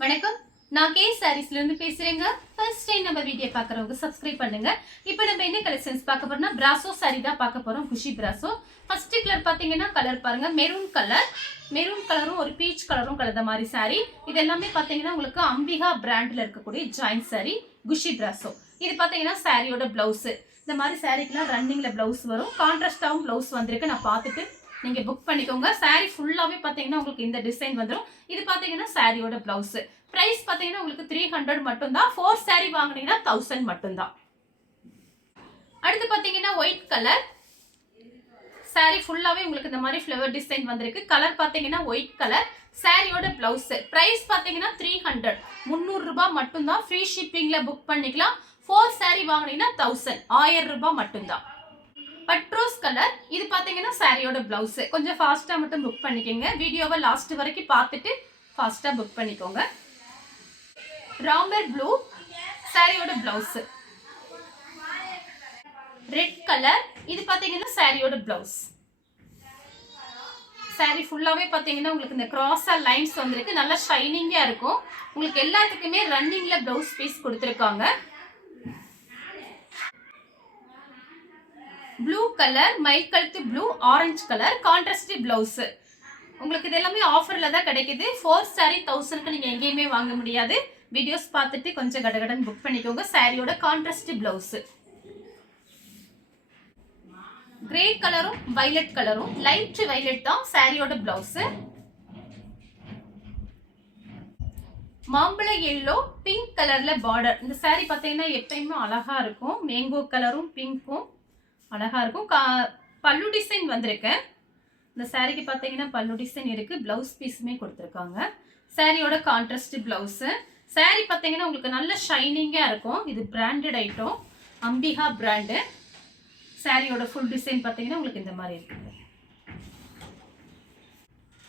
வணக்கம். நான் கே சாரீஸ்ல இருந்து பேசுறேங்க. ஃபர்ஸ்ட் டைம் நம்ம வீடியோ பார்க்குறவங்க சப்ஸ்கிரைப் பண்ணுங்க. இப்போ நம்ம என்ன கலெக்ஷன்ஸ் பார்க்க போறோம்னா பிராசோ சாரி தான் பார்க்க போறோம். குஷி பிராசோ. ஃபர்ஸ்ட் கலர் பார்த்தீங்கன்னா கலர் பாருங்க, மெரூன் கலர். மெரூன் கலரும் ஒரு பீச் கலரும் கலந்த மாதிரி சாரி. இது எல்லாமே பார்த்தீங்கன்னா உங்களுக்கு அம்பிகா பிராண்ட்ல இருக்கக்கூடிய ஜாயிண்ட் சாரி குஷி பிராசோ. இது பார்த்தீங்கன்னா சாரியோட பிளவுஸ். இந்த மாதிரி சாரிக்கெல்லாம் ரன்னிங்ல பிளவுஸ் வரும். கான்ட்ராஸ்டாவும் பிளவுஸ் வந்திருக்கு. நான் பார்த்துட்டு நீங்க புக் பண்ணிக்கோங்க. சாரி ஃபுல்லாவே பாத்தீங்கன்னா உங்களுக்கு இந்த டிசைன் வந்துடும். இது பாத்தீங்கன்னா சாரியோட பிளவுஸ். பிரைஸ் பாத்தீங்கன்னா உங்களுக்கு 300 மட்டும் தான். 4 சாரி வாங்குனீங்கன்னா 1000 மட்டும் தான். அடுத்து பாத்தீங்கன்னா ஒயிட் கலர் சாரி ஃபுல்லாவே உங்களுக்கு இந்த மாதிரி ஃப்ளவர் டிசைன் வந்திருக்கு. கலர் பாத்தீங்கன்னா ஒயிட் கலர். சாரியோட பிளவுஸ். பிரைஸ் பாத்தீங்கன்னா 300 300 ரூபாய் மட்டும் தான். ஃப்ரீ ஷிப்பிங்ல புக் பண்ணிக்கலாம். 4 சாரி வாங்குனீங்கன்னா 1000 ரூபாய் மட்டும் தான். பட்ரோஸ் கலர். இது பாத்தீங்கன்னா சாரியோட பிளவுஸ். கொஞ்சம் ஃபாஸ்டா மட்டும் புக் பண்ணிக்கோங்க. வீடியோவை லாஸ்ட் வரைக்கும் பார்த்துட்டு ஃபாஸ்டா புக் பண்ணிக்கோங்க. ராம்பர் ப்ளூ சாரியோட பிளவுஸ். Red colour. இது பாத்தீங்கன்னா சாரியோட பிளவுஸ். சாரி ஃபுல்லாவே பாத்தீங்கன்னா உங்களுக்கு இந்த கிராஸா லைன்ஸ் வந்திருக்கு. நல்லா ஷைனிங்கா இருக்கும். உங்களுக்கு எல்லாத்துக்குமே ரன்னிங்ல பிளவுஸ் பீஸ் கொடுத்துருக்காங்க. ப்ளூ கலர், மைல் கழுத்து blue, orange colour, contrast blouse. உங்களுக்கு இது எல்லாமே ஆஃபர்ல தான் கிடைக்குது. 4 சாரி 1000க்கு நீங்க எங்கேயுமே வாங்க முடியாது. வீடியோஸ் பார்த்துட்டு கொஞ்சம் கடகடன் புக் பண்ணிக்கோங்க. சாரியோட கான்ட்ராஸ்ட் பிளவுஸ். கிரே கலரும் வயலட் கலரும், லைட் வயலட் தான் சாரியோட பிளவுஸ். மாம்பழ எல்லோ பிங்க் கலர்ல பார்டர். இந்த சாரி பார்த்தீங்கன்னா எப்பயுமே அழகா இருக்கும். மேங்கோ கலரும் பிங்க்கும் அழகா இருக்கும். பல்லு டிசைன் வந்திருக்கு. இந்த சாரிக்கு பார்த்தீங்கன்னா பல்லு டிசைன் இருக்கு. பிளவுஸ் பீஸுமே கொடுத்துருக்காங்க. சாரியோட கான்ட்ராஸ்ட் பிளவுஸ். சாரி பார்த்தீங்கன்னா உங்களுக்கு நல்ல ஷைனிங்கா இருக்கும். இது பிராண்டட் ஐட்டம், அம்பிகா பிராண்டு. சாரியோட ஃபுல் டிசைன் பார்த்தீங்கன்னா உங்களுக்கு இந்த மாதிரி இருக்கு.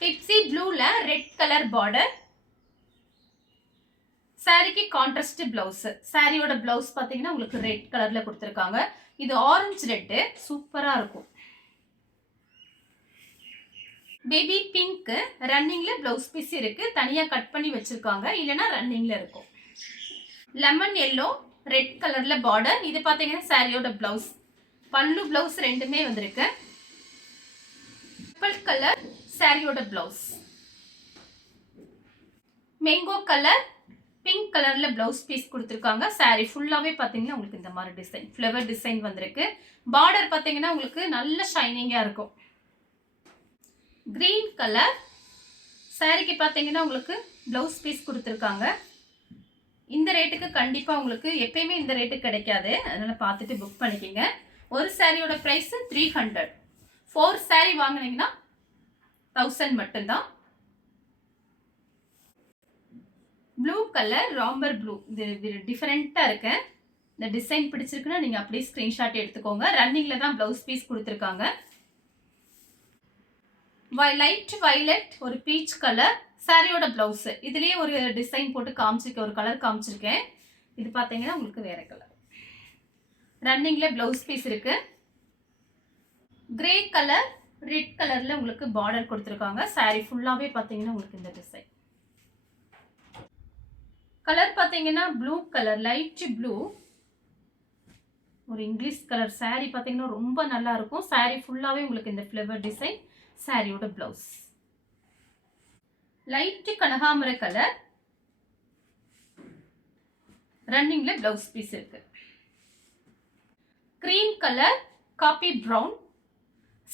பிப்சி ப்ளூல ரெட் கலர் பார்டர். சாரிக்கு கான்ட்ராஸ்ட் பிளவுஸ். சாரியோட பிளவுஸ் பார்த்தீங்கன்னா உங்களுக்கு ரெட் கலர்ல கொடுத்துருக்காங்க. இது ஆரஞ்சு ரெட்டு சூப்பரா இருக்கும். பேபி பிங்க் ரன்னிங்ல பிளவுஸ் பீஸ் இருக்கு. தனியா கட் பண்ணி வச்சிருக்காங்க, இல்லனா ரன்னிங்ல இருக்கும். லெமன் எல்லோ ரெட் கலர்ல பார்டர். இது பாத்தீங்கன்னா சாரியோட பிளவுஸ். பல்லு பிளவுஸ் ரெண்டுமே வந்திருக்கு. பர்பிள் கலர் சாரியோட பிளவுஸ். மேங்கோ கலர் பிங்க் கலர்ல பிளவுஸ் பீஸ் கொடுத்துருக்காங்க. சாரி ஃபுல்லாவே பாத்தீங்கன்னா உங்களுக்கு இந்த மாதிரி டிசைன் ஃப்ளவர் டிசைன் வந்திருக்கு. பார்டர் பாத்தீங்கன்னா உங்களுக்கு நல்ல ஷைனிங்கா இருக்கும். கிரீன் கலர் சாரிக்கு பாத்தீங்கன்னா உங்களுக்கு பிளவுஸ் பீஸ் கொடுத்துருக்காங்க. இந்த ரேட்டுக்கு கண்டிப்பா உங்களுக்கு எப்பயுமே இந்த ரேட்டு கிடைக்காது. அதனால பார்த்துட்டு புக் பண்ணிக்கோங்க. ஒரு சாரியோட பிரைஸ் 300. 4 சாரி வாங்கினீங்கன்னா 1000 மட்டும்தான். ப்ளூ கலர் ராம்பர் ப்ளூ. இது டிஃபரெண்டா இருக்கு. இந்த டிசைன் பிடிச்சிருக்குன்னா நீங்க அப்படியே ஸ்கிரீன்ஷாட் எடுத்துக்கோங்க. ரன்னிங்ல தான் பிளவுஸ் பீஸ் கொடுத்துருக்காங்க. லைட் வயலட் ஒரு பீச் கலர் சாரியோட பிளவுஸ். இதுலயே ஒரு டிசைன் போட்டு காமிச்சிருக்கேன், ஒரு கலர் காமிச்சிருக்கேன். இது பாத்தீங்கன்னா உங்களுக்கு வேற கலர். ரன்னிங்ல பிளவுஸ் பீஸ் இருக்கு. கிரே கலர் ரெட் கலர்ல உங்களுக்கு பார்டர் கொடுத்துருக்காங்க. சாரி ஃபுல்லாவே பாத்தீங்கன்னா உங்களுக்கு இந்த டிசைன். கலர் பாத்தீங்கன்னா ப்ளூ கலர், லைட் ப்ளூ ஒரு இங்கிலீஷ் கலர். சாரி பாத்தீங்கன்னா ரொம்ப நல்லா இருக்கும். சாரி ஃபுல்லாவே உங்களுக்கு இந்த ஃப்ளவர் டிசைன். சாரியோட பிளவுஸ். லைட் கனகாமர கலர் ரன்னிங்ல பிளவுஸ் பீஸ் இருக்கு. கிரீம் கலர் காபி பிரவுன்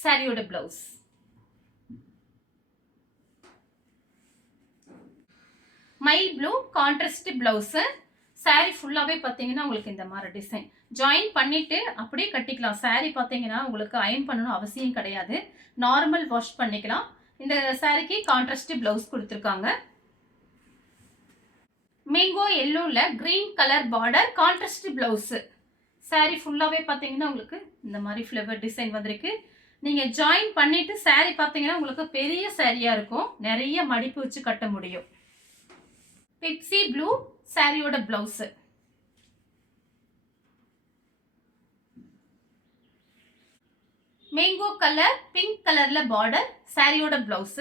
சாரியோட பிளவுஸ். மைல் ப்ளூ கான்ட்ராஸ்ட் பிளவுஸ். சாரி ஃபுல்லாவே பாத்தீங்கன்னா உங்களுக்கு இந்த மாதிரி டிசைன். ஜாயின் பண்ணிட்டு அப்படியே கட்டிக்கலாம். சாரி பாத்தீங்கன்னா உங்களுக்கு அயன் பண்ணணும் அவசியம் கிடையாது. நார்மல் வாஷ் பண்ணிக்கலாம். இந்த சாரிக்கு கான்ட்ராஸ்ட் பிளவுஸ் கொடுத்துருக்காங்க. மேங்கோ எல்லோல green colour border, contrast blouse. Sari ஃபுல்லாவே பாத்தீங்கன்னா உங்களுக்கு இந்த மாதிரி ஃப்ளவர் டிசைன் வந்திருக்கு. நீங்க ஜாயின் பண்ணிட்டு சாரி பாத்தீங்கன்னா உங்களுக்கு பெரிய சாரியா இருக்கும். நிறைய மடிப்பு வச்சு கட்ட முடியும். பிப்சி ப்ளூ சாரியோட பிளவுஸ். மேங்கோ கலர் பிங்க் கலர்ல பார்டர் சாரியோட பிளவுஸ்.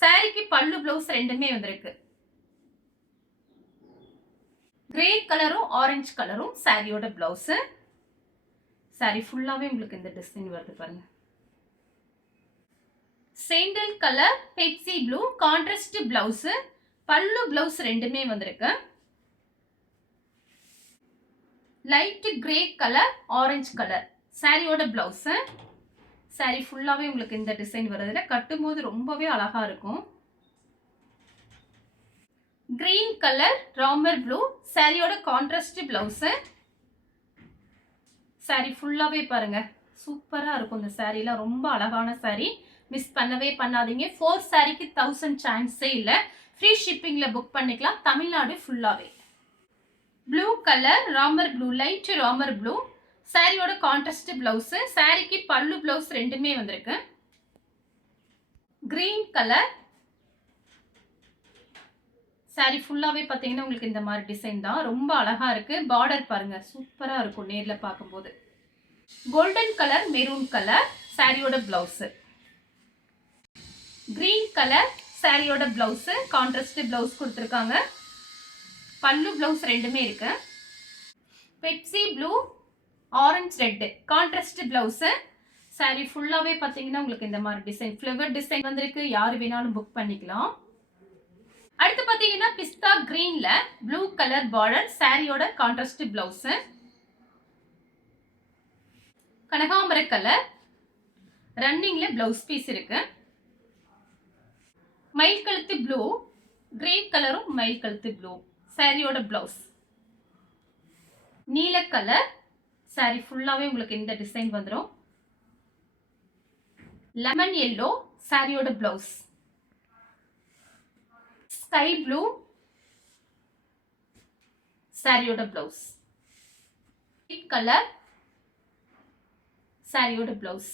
சாரிக்கு பல்லு பிளவுஸ் ரெண்டுமே வந்திருக்கு. கிரே கலரும் ஆரஞ்சு கலரும் சாரியோட பிளவுஸ். சாரி ஃபுல்லாவே உங்களுக்கு இந்த டிசைன் வருது பாருங்க. Sandal colour Pepsi blue contrast blouse. பல்லு பிளவுஸ் ரெண்டுமே வந்திருக்கு. Light grey colour orange colour சாரியோட பிளவுஸ். சாரி ஃபுல்லாவே உங்களுக்கு இந்த டிசைன் வருதுல, கட்டும்போது ரொம்பவே அழகா இருக்கும். கிரீன் கலர் ராமர் ப்ளூ சாரியோட கான்ட்ராஸ்ட் பிளவுஸ். சாரி ஃபுல்லாவே பாருங்க சூப்பரா இருக்கும். இந்த சாரிலாம் ரொம்ப அழகான சாரி, மிஸ் பண்ணவே பண்ணாதீங்க. 4 சாரிக்கு 1000 சான்ஸே இல்லை. ஃப்ரீ ஷிப்பிங்ல புக் பண்ணிக்கலாம் தமிழ்நாடு ஃபுல்லாவே. Blue colour Ramar blue light Ramar blue சாரியோட கான்ட்ராஸ்ட் பிளவுஸ். சாரிக்கு பல்லு பிளவுஸ் ரெண்டுமே வந்திருக்கு. கிரீன் கலர் சாரி ஃபுல்லாவே பாத்தீங்கன்னா உங்களுக்கு இந்த மாதிரி டிசைன் தான், ரொம்ப அழகா இருக்கு. பார்டர் பாருங்க சூப்பரா இருக்கும் நேர்ல பார்க்கும்போது. கோல்டன் கலர் மெரூன் கலர் சாரியோட பிளவுஸ். கிரீன் கலர் சாரியோட பிளவுஸ் கான்ட்ராஸ்ட் பிளவுஸ் கொடுத்துருக்காங்க. பல்லு பிளவுஸ் ரெண்டுமே இருக்கு. Pepsi blue orange red contrast blouse. Sari ஃபுல்லாவே பாத்தீங்கன்னா உங்களுக்கு இந்த மாதிரி டிசைன் ஃப்ளவர் டிசைன் வந்திருக்கு. யாரு வேணாலும் புக் பண்ணிக்கலாம். அடுத்து பாத்தீங்கன்னா பிஸ்தா கிரீன்ல ப்ளூ கலர் பார்டர் சாரியோட கான்ட்ராஸ்ட் பிளவுஸ். கனகாம்பர கலர் ரன்னிங்ல பிளவுஸ் பீஸ் இருக்கு. மயில் கழுத்து ப்ளூ கிரே கலரும் மயில் கழுத்து ப்ளூ சாரியோட பிளவுஸ். நீல கலர் சாரி ஃபுல்லாவே உங்களுக்கு இந்த டிசைன் வந்துடும். லெமன் எல்லோ சாரியோட பிளவுஸ். ஸ்கை ப்ளூ சாரியோட பிளவுஸ். பிங்க் கலர் சாரியோட பிளவுஸ்.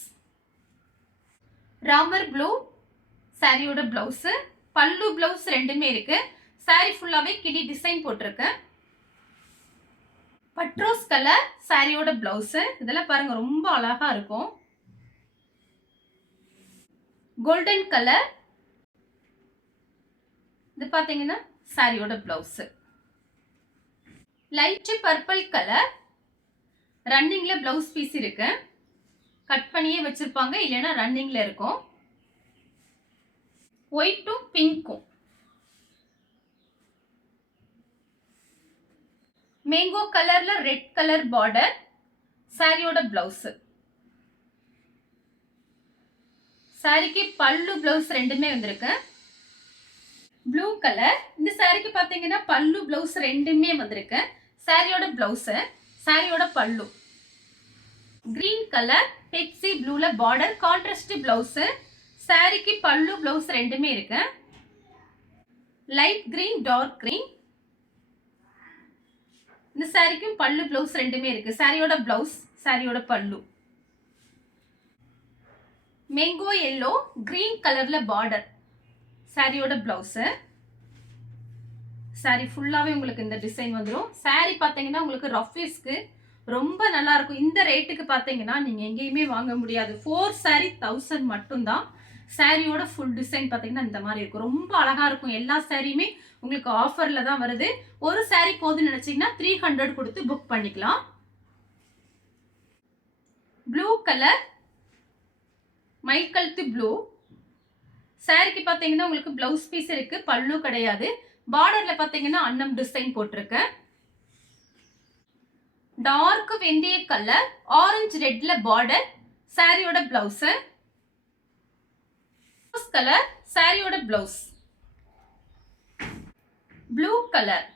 ராமர் ப்ளூ சாரியோட பிளவுஸ். பல்லு பிளவுஸ் ரெண்டுமே இருக்கு. சாரி ஃபுல்லாவே கிளி டிசைன் போட்டிருக்கு. பட்ரோஸ் கலர் சாரியோட பிளவுஸ். இதெல்லாம் பாருங்க ரொம்ப அழகா இருக்கும். கோல்டன் கலர் இது பாத்தீங்கன்னா சாரியோட பிளவுஸ். லைட் பர்பிள் கலர் ரன்னிங்ல பிளவுஸ் பீஸ் இருக்கு. கட் பண்ணியே வச்சிருப்பாங்க, இல்லைன்னா ரன்னிங்ல இருக்கும். ஒயிட்டும் பிங்க்கும். மேங்கோ கலர்ல ரெட் கலர் பார்டர் சாரியோட பிளவுஸ். சாரிக்கு பல்லு பிளவுஸ் ரெண்டுமே வந்திருக்கு. ப்ளூ கலர் இந்த சாரிக்கு பாத்தீங்கன்னா பல்லு பிளவுஸ் ரெண்டுமே வந்திருக்கு. சாரியோட பிளவுஸ் சாரியோட பல்லு. கிரீன் கலர் பெப்சி ப்ளூல பார்டர் கான்ட்ராஸ்ட் பிளவுஸ். சாரிக்கு பல்லு பிளவுஸ் ரெண்டுமே இருக்கு. லைட் கிரீன் டார்க் கிரீன் இந்த சாரிக்கும் பல்லு பிளவுஸ் ரெண்டுமே இருக்கு. சாரியோட பிளவுஸ் சாரியோட பல்லு. மேங்கோ எல்லோ கிரீன் கலர்ல பார்டர் சாரியோட பிளவுஸ். சாரி ஃபுல்லாவே உங்களுக்கு இந்த டிசைன் வந்துடும். சாரி பாத்தீங்கன்னா உங்களுக்கு ரஃபீஸ்க்கு ரொம்ப நல்லா இருக்கும். இந்த ரேட்டுக்கு பாத்தீங்கன்னா நீங்க எங்கேயுமே வாங்க முடியாது. 4 சாரி 1000 மட்டும்தான். சாரியோட ஃபுல் டிசைன் பாத்தீங்கன்னா இந்த மாதிரி இருக்கும். ரொம்ப அழகா இருக்கும். எல்லா சாரியுமே உங்களுக்கு ஆஃபர்ல தான் வருது. ஒரு சாரி போதுன்னு நினைச்சீங்கன்னா 300 கொடுத்து புக் பண்ணிக்கலாம். ப்ளூ கலர் மயில் கழுத்து ப்ளூ. சாரிக்கு பாத்தீங்கன்னா உங்களுக்கு பிளவுஸ் பீஸ் இருக்கு, பல்லு கிடையாது. பார்டர்ல பாத்தீங்கன்னா அன்னம் டிசைன் போட்டிருக்கு. டார்க் வெந்தய கலர் ஆரஞ்சு ரெட்ல பார்டர் சாரியோட பிளவுஸ். கலர் சாரியோட blouse. Blue colour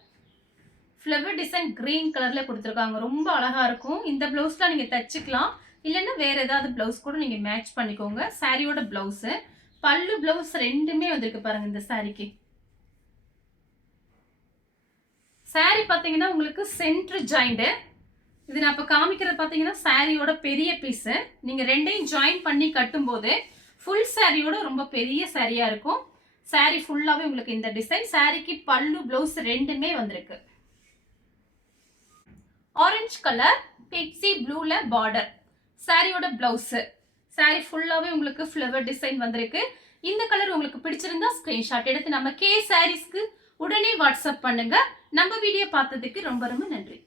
flower design green கலர்ல கொடுத்துருக்காங்க. ரொம்ப அழகா இருக்கும். இந்த பிளவுஸ்ல நீங்க தச்சுக்கலாம், இல்லைன்னா வேற ஏதாவது பிளவுஸ் கூட நீங்க மேட்ச் பண்ணிக்கோங்க. சாரியோட பிளவுஸ் பல்லு பிளவுஸ் ரெண்டுமே வந்திருக்கு பாருங்க. இந்த சாரிக்கு சாரி பாத்தீங்கன்னா உங்களுக்கு சென்டர் ஜாயிண்ட். இது நான் இப்ப காமிக்கிறது பாத்தீங்கன்னா சாரியோட பெரிய பீஸ். நீங்க ரெண்டையும் ஜாயின் பண்ணி கட்டும் போது ஃபுல் சாரியோட ரொம்ப பெரிய சாரியா இருக்கும். சாரி ஃபுல்லாவே உங்களுக்கு இந்த டிசைன். சாரிக்கு பல்லு பிளவுஸ் ரெண்டுமே வந்திருக்கு. ஆரஞ்சு கலர் பெப்சி ப்ளூல பார்டர் சாரியோட பிளவுஸ். சாரி ஃபுல்லாவே உங்களுக்கு ஃப்ளவர் டிசைன் வந்திருக்கு. இந்த கலர் உங்களுக்கு பிடிச்சிருந்தா ஸ்கிரீன்ஷாட் எடுத்து நம்ம கே சாரீஸ்க்கு உடனே வாட்ஸ்அப் பண்ணுங்க. நம்ம வீடியோ பார்த்ததுக்கு ரொம்ப ரொம்ப நன்றி.